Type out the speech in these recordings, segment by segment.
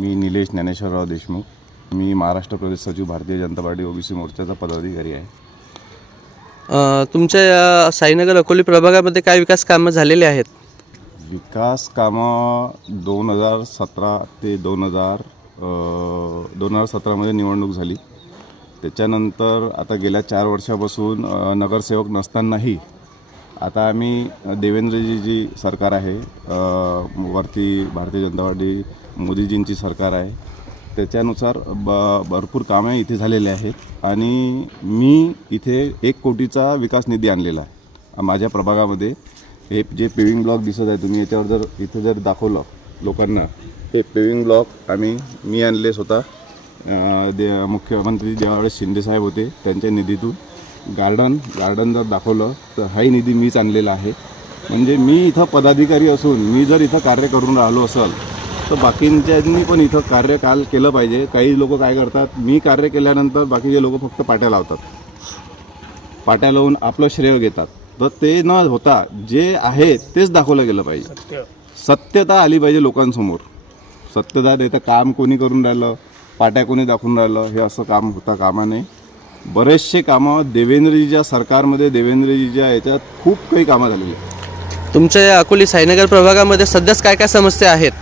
मी निलेश ज्ञानेश्वरराव देशमुख. मी महाराष्ट्र प्रदेश सचिव Bharatiya Janata party OBC मोर्चाचा पदाधिकारी आहे. तुमच्या या साईनगर अकोली प्रभागामध्ये काय विकास कामं झालेले आहेत? विकास कामं 2017 ते 2017मध्ये निवडणूक झाली. त्याच्यानंतर आता गेल्या 4 वर्षापासून नगरसेवक नसतानाही आता आम्ही देवेंद्रजी सरकार आहे, वरती भारतीय जनता पार्टी मोदीजींची सरकार आहे, त्याच्यानुसार भरपूर कामे इथे झालेले आहेत. आणि मी इथे 1 कोटीचा विकास निधी आणलेला आहे माझ्या प्रभागामध्ये. हे जे पेविंग ब्लॉक दिसत आहे तुम्ही याच्यावर जर इथे जर दाखवलं लोकांना, हे पेविंग ब्लॉक मी आणले स्वतः. मुख्यमंत्री ज्यावेळेस शिंदेसाहेब होते त्यांच्या निधीतून. गार्डन जर दाखवलं तर हाही निधी मीच आणलेला आहे. म्हणजे मी इथं पदाधिकारी असून मी जर इथं कार्य करून राहिलो असेल तर बाकींच्यांनी पण इथं कार्य केलं पाहिजे. काही लोक काय करतात, मी कार्य केल्यानंतर बाकीचे लोक फक्त पाट्या लावतात, पाट्या लावून आपलं श्रेय घेतात. तर ते न होता जे आहे तेच दाखवलं गेलं पाहिजे. सत्यता आली पाहिजे लोकांसमोर. सत्यता नाही तर काम कोणी करून राहिलं, पाट्या कोणी दाखवून राहिलं, हे असं काम होता कामा नये. बरेचसे कामं देवेंद्रजीच्या सरकारमध्ये, देवेंद्रजीच्या याच्यात खूप काही कामं झालेली आहेत. तुमच्या या अकोली साईनगर प्रभागामध्ये सध्याच काय काय समस्या आहेत?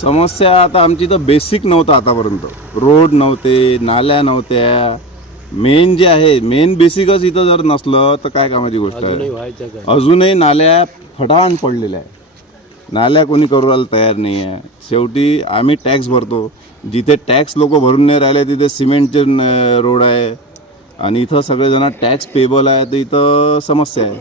समस्या आता आमची तर बेसिक नव्हतं आतापर्यंत. रोड नव्हते, नाल्या नव्हत्या. मेन जे आहे, मेन बेसिकच इथं जर नसलं तर काय कामाची गोष्ट आहे. अजूनही नाल्या फटाण पडलेल्या आहे. नाल्या कोणी करू तयार नाही आहे. शेवटी आम्ही टॅक्स भरतो. जिथे टॅक्स लोक भरून नाही राहिले तिथे सिमेंटचे रोड आहे आणि इथं सगळेजण टॅक्स पेबल आहे, तर इथं समस्या आहे.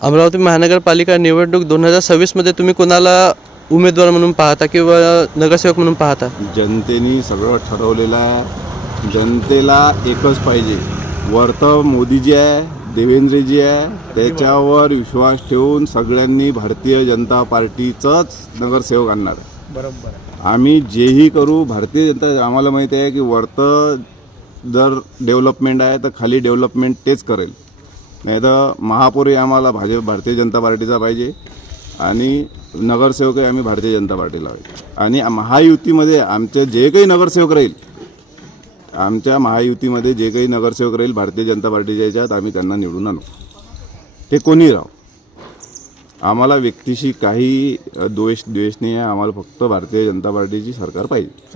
अमरावती महानगरपालिका निवडणूक 2026मध्ये तुम्ही कोणाला उमेदवार म्हणून पाहता किंवा नगरसेवक म्हणून पाहता? जनतेने सगळं ठरवलेलं आहे. जनतेला एकच पाहिजे, वरतं मोदीजी आहे, देवेंद्रजी आहे, त्याच्यावर विश्वास ठेवून सगळ्यांनी भारतीय जनता पार्टीचंच नगरसेवक आणणार. बरोबर. आम्ही जेही करू भारतीय जनता, आम्हाला माहिती आहे की वरतं जर डेव्हलपमेंट आहे तर खाली डेव्हलपमेंट तेच करेल. नाही तर महापौरही आम्हाला भारतीय जनता पार्टीचा पाहिजे आणि नगरसेवकही आम्ही भारतीय जनता पार्टीला पाहिजे. आणि महायुतीमध्ये आमचे जे काही नगरसेवक राहील, आमच्या महायुतीमध्ये जे काही नगरसेवक राहील भारतीय जनता पार्टीच्या याच्यात आम्ही त्यांना निवडून आणू, ते कोणी राहो. आम्हाला व्यक्तीशी काही द्वेष नाही आहे. आम्हाला फक्त भारतीय जनता पार्टीची सरकार पाहिजे.